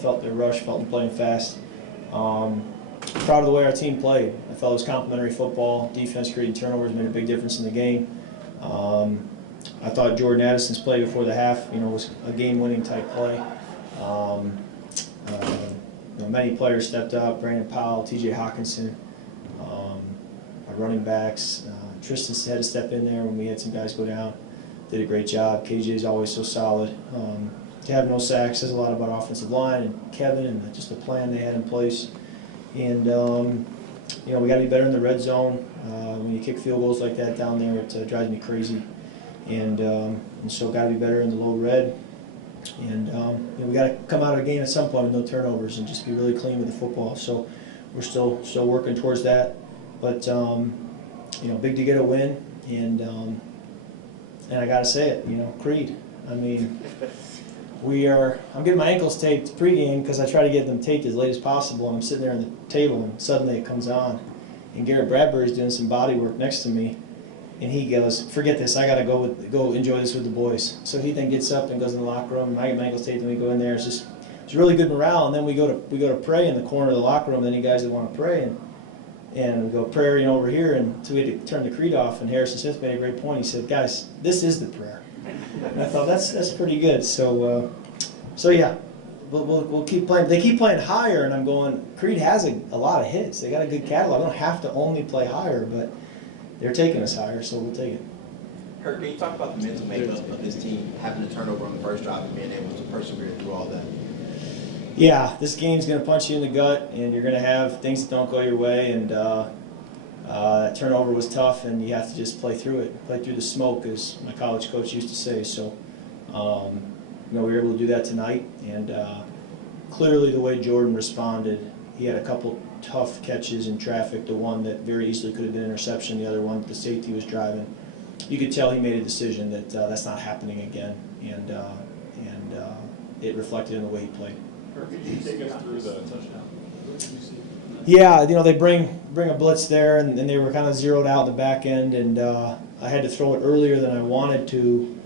Felt their rush, felt them playing fast. Proud of the way our team played. I felt it was complimentary football. Defense creating turnovers made a big difference in the game. I thought Jordan Addison's play before the half, was a game-winning type play. Many players stepped up. Brandon Powell, T.J. Hawkinson, our running backs. Tristan had to step in there when we had some guys go down. Did a great job. KJ is always so solid. To have no sacks says a lot about offensive line and Kevin and just the plan they had in place. And we got to be better in the red zone. When you kick field goals like that down there, it drives me crazy. And so got to be better in the low red. And we got to come out of the game at some point with no turnovers and just be really clean with the football. So we're still working towards that. But big to get a win. And I got to say it, Creed. I mean. I'm getting my ankles taped pregame because I try to get them taped as late as possible, and I'm sitting there on the table, and suddenly it comes on. And Garrett Bradbury's doing some body work next to me, and he goes, "Forget this, I got to go enjoy this with the boys." So he then gets up and goes in the locker room, and I get my ankles taped, and we go in there. It's really good morale, and then we go to pray in the corner of the locker room, any guys that want to pray, and we go prayer over here, and so we had to turn the Creed off, and Harrison Smith made a great point. He said, "Guys, this is the prayer." And I thought that's pretty good. So yeah, we'll keep playing. They keep playing higher, and I'm going. Creed has a lot of hits. They got a good catalog. They don't have to only play higher, but they're taking us higher, so we'll take it. Kirk, can you talk about the mental makeup of this team, having a turnover on the first drive and being able to persevere through all that? Yeah, this game's going to punch you in the gut, and you're going to have things that don't go your way, and that turnover was tough, and you have to just play through it, play through the smoke, as my college coach used to say. So, we were able to do that tonight, and clearly the way Jordan responded, he had a couple tough catches in traffic. The one that very easily could have been an interception, the other one the safety was driving. You could tell he made a decision that that's not happening again, and it reflected in the way he played. Could you take us through the touchdown? Yeah, they bring a blitz there, and they were kind of zeroed out in the back end, and I had to throw it earlier than I wanted to,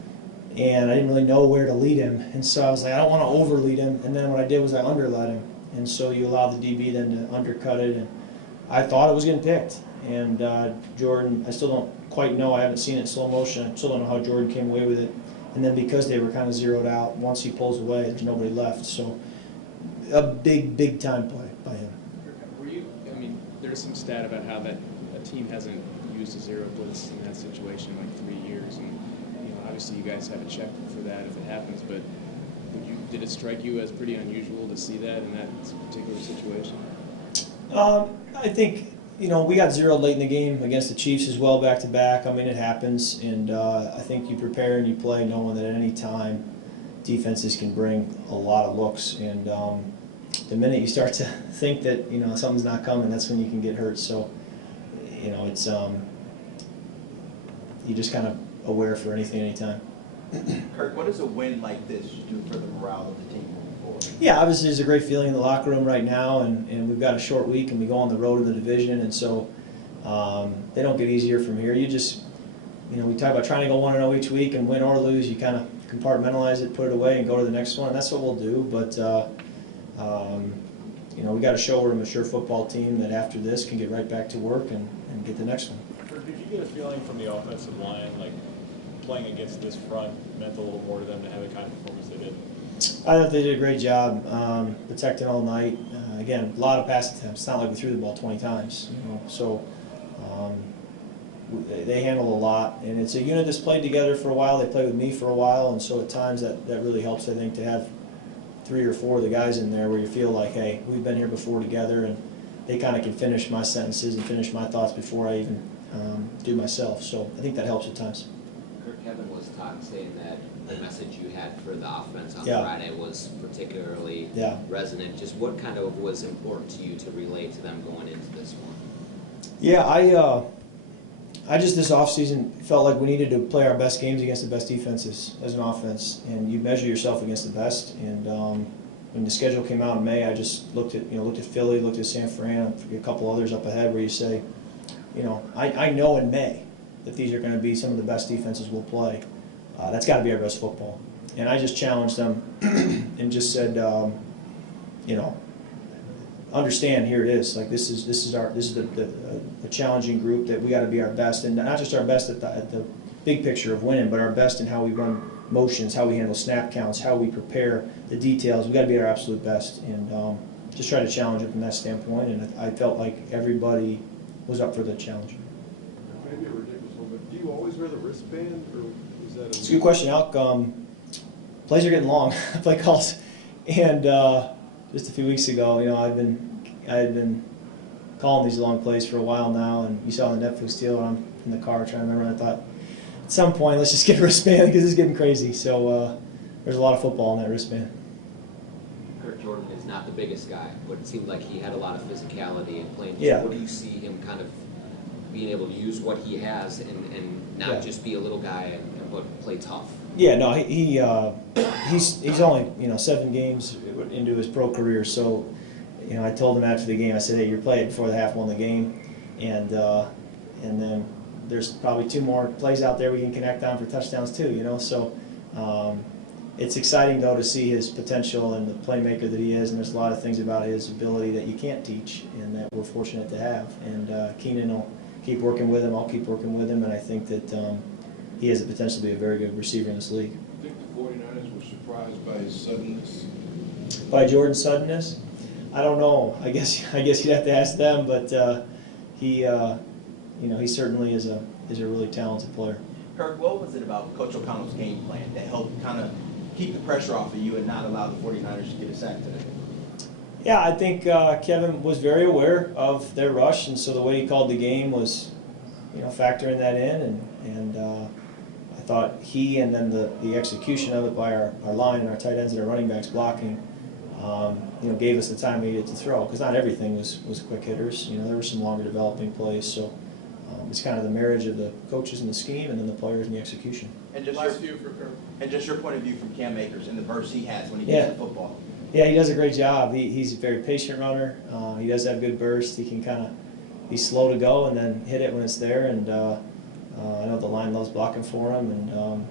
and I didn't really know where to lead him, and so I was like, I don't want to overlead him, and then what I did was I underled him, and so you allow the DB then to undercut it, and I thought it was getting picked, and Jordan, I still don't quite know, I haven't seen it in slow motion, I still don't know how Jordan came away with it, and then because they were kind of zeroed out, once he pulls away, there's nobody left, so a big time play by him. There's some stat about how that a team hasn't used a zero blitz in that situation in like 3 years, and obviously you guys have a check for that if it happens. But did it strike you as pretty unusual to see that in that particular situation? I think we got zeroed late in the game against the Chiefs as well, back to back. I mean, it happens, and I think you prepare and you play knowing that at any time defenses can bring a lot of looks, and the minute you start to think that something's not coming, that's when you can get hurt. So it's you just kind of aware for anything, anytime. Kirk, what does a win like this do for the morale of the team moving forward? Yeah, obviously there's a great feeling in the locker room right now, and we've got a short week, and we go on the road in the division, and so they don't get easier from here. You just we talk about trying to go 1-0 each week and win or lose. You kind of compartmentalize it, put it away, and go to the next one, and that's what we'll do. But we got to show we're a mature football team that after this can get right back to work and get the next one. Did you get a feeling from the offensive line, like playing against this front meant a little more to them to have the kind of performance they did? I thought they did a great job protecting all night. Again, a lot of pass attempts. It's not like we threw the ball 20 times. So they handled a lot, and it's a unit that's played together for a while. They played with me for a while, and so at times that really helps, I think, to have 3 or 4 of the guys in there where you feel like, hey, we've been here before together, and they kind of can finish my sentences and finish my thoughts before I even do myself. So I think that helps at times. Kevin was saying that the message you had for the offense on Yeah. Friday was particularly resonant. Just what kind of was important to you to relay to them going into this one? Yeah, I just this offseason felt like we needed to play our best games against the best defenses as an offense, and you measure yourself against the best. And when the schedule came out in May, I just looked at Philly, looked at San Fran, a couple others up ahead, where you say, I know in May that these are going to be some of the best defenses we'll play. That's got to be our best football. And I just challenged them and just said, you know, understand here it is. Like this is a challenging group that we got to be our best, and not just our best at the big picture of winning, but our best in how we run motions, how we handle snap counts, how we prepare the details. We got to be our absolute best, and just try to challenge it from that standpoint. And I felt like everybody was up for the challenge. Maybe a ridiculous one, but do you always wear the wristband, or is that? It's a good question, Alk. Plays are getting long, play calls, and just a few weeks ago, you know, I had been calling these long plays for a while now, and you saw the Netflix deal. I'm in the car trying to remember, and I thought, at some point, let's just get a wristband because it's getting crazy. So there's a lot of football in that wristband. Kirk Jordan is not the biggest guy, but it seemed like he had a lot of physicality in playing. Yeah. What do you see him kind of being able to use what he has and not just be a little guy but play tough? Yeah, no, he's only 7 games into his pro career, so I told him after the game, I said, hey, you're playing before the half won the game, and then there's probably 2 more plays out there we can connect on for touchdowns too, so it's exciting though to see his potential and the playmaker that he is, and there's a lot of things about his ability that you can't teach and that we're fortunate to have, and Keenan will keep working with him, I'll keep working with him, and I think that he has the potential to be a very good receiver in this league. I think the 49ers were surprised by his suddenness. By Jordan's suddenness? I don't know. I guess you'd have to ask them, but he certainly is a really talented player. Kirk, what was it about Coach O'Connell's game plan that helped kind of keep the pressure off of you and not allow the 49ers to get a sack today? Yeah, I think Kevin was very aware of their rush, and so the way he called the game was, factoring that in, and I thought he and then the execution of it by our line and our tight ends and our running backs blocking, gave us the time we needed to throw, because not everything was quick hitters. There were some longer developing plays, so it's kind of the marriage of the coaches and the scheme, and then the players and the execution. And just your point of view from Cam Akers and the burst he has when he gets the football. Yeah, he does a great job. He's a very patient runner. He does have good burst. He can kind of be slow to go and then hit it when it's there, and I know the line loves blocking for him, and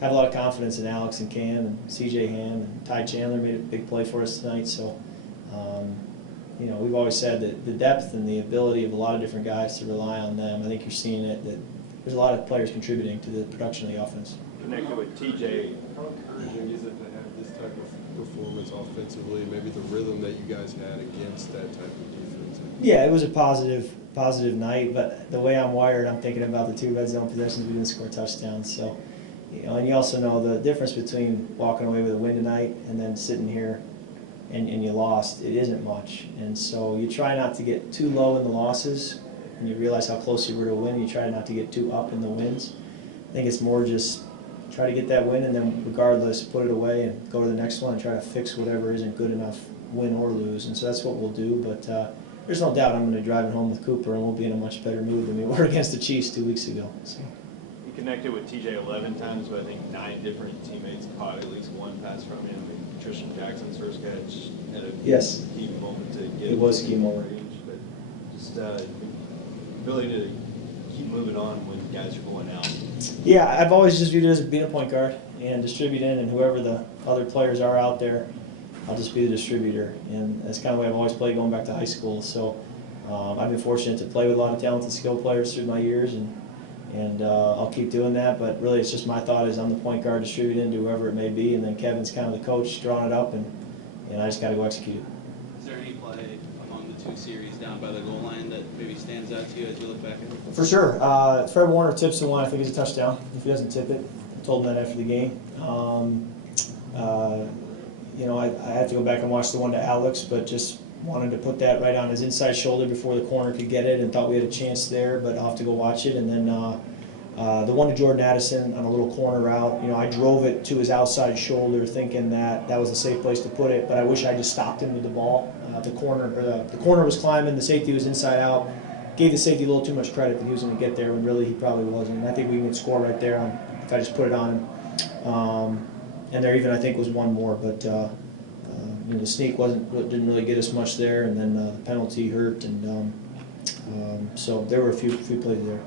have a lot of confidence in Alex and Cam and C.J. Ham, and Ty Chandler made a big play for us tonight. So, we've always said that the depth and the ability of a lot of different guys to rely on them, I think you're seeing it, that there's a lot of players contributing to the production of the offense. Connected with TJ. How encouraging is it to have this type of performance offensively, maybe the rhythm that you guys had against that type of defense? Yeah, it was a positive night, but the way I'm wired, I'm thinking about the 2 red zone possessions we didn't score touchdowns. So, and you also know the difference between walking away with a win tonight and then sitting here and you lost. It isn't much, and so you try not to get too low in the losses, and you realize how close you were to a win. You try not to get too up in the wins. I think it's more just try to get that win, and then regardless, put it away and go to the next one and try to fix whatever isn't good enough, win or lose. And so that's what we'll do. But there's no doubt I'm going to be driving home with Cooper, and we'll be in a much better mood than we were against the Chiefs 2 weeks ago. So. He connected with TJ 11 times, but I think 9 different teammates caught at least one pass from him. I think Tristan Jackson's first catch had a key moment to get it was a key moment. Range, but just ability to keep moving on when guys are going out. Yeah, I've always just viewed it as being a point guard and distributing, and whoever the other players are out there, I'll just be the distributor. And that's kind of the way I've always played going back to high school. So I've been fortunate to play with a lot of talented skill players through my years, and I'll keep doing that. But really, it's just my thought is I'm the point guard distributing to whoever it may be, and then Kevin's kind of the coach drawing it up, and I just got to go execute it. Is there any play among the 2 series down by the goal line that maybe stands out to you as you look back at it? For sure. Fred Warner tips the one, I think is a touchdown. If he doesn't tip it, I told him that after the game. I have to go back and watch the one to Alex, but just wanted to put that right on his inside shoulder before the corner could get it, and thought we had a chance there, but I'll have to go watch it. And then the one to Jordan Addison on a little corner route, I drove it to his outside shoulder thinking that was a safe place to put it, but I wish I just stopped him with the ball. The corner was climbing, the safety was inside out. Gave the safety a little too much credit that he was going to get there when really he probably wasn't. And I think we can score right there if I just put it on him. And there even I think was one more, but the sneak didn't really get us much there, and then the penalty hurt, and so there were a few plays there.